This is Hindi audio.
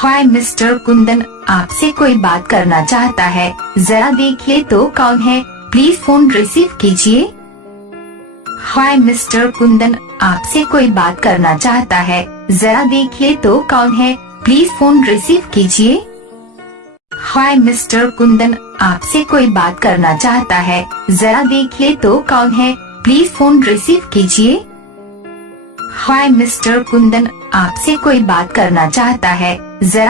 हाय मिस्टर कुंदन, आपसे कोई बात करना चाहता है, जरा देखिए तो कौन है, प्लीज फोन रिसीव कीजिए। हाय मिस्टर कुंदन, आपसे कोई बात करना चाहता है, जरा देखिए तो कौन है, प्लीज फोन रिसीव कीजिए। हाय मिस्टर कुंदन, आपसे कोई बात करना चाहता है, जरा देखिए तो कौन है, प्लीज फोन रिसीव कीजिए। हाय मिस्टर कुंदन, आपसे कोई बात करना चाहता है, जरा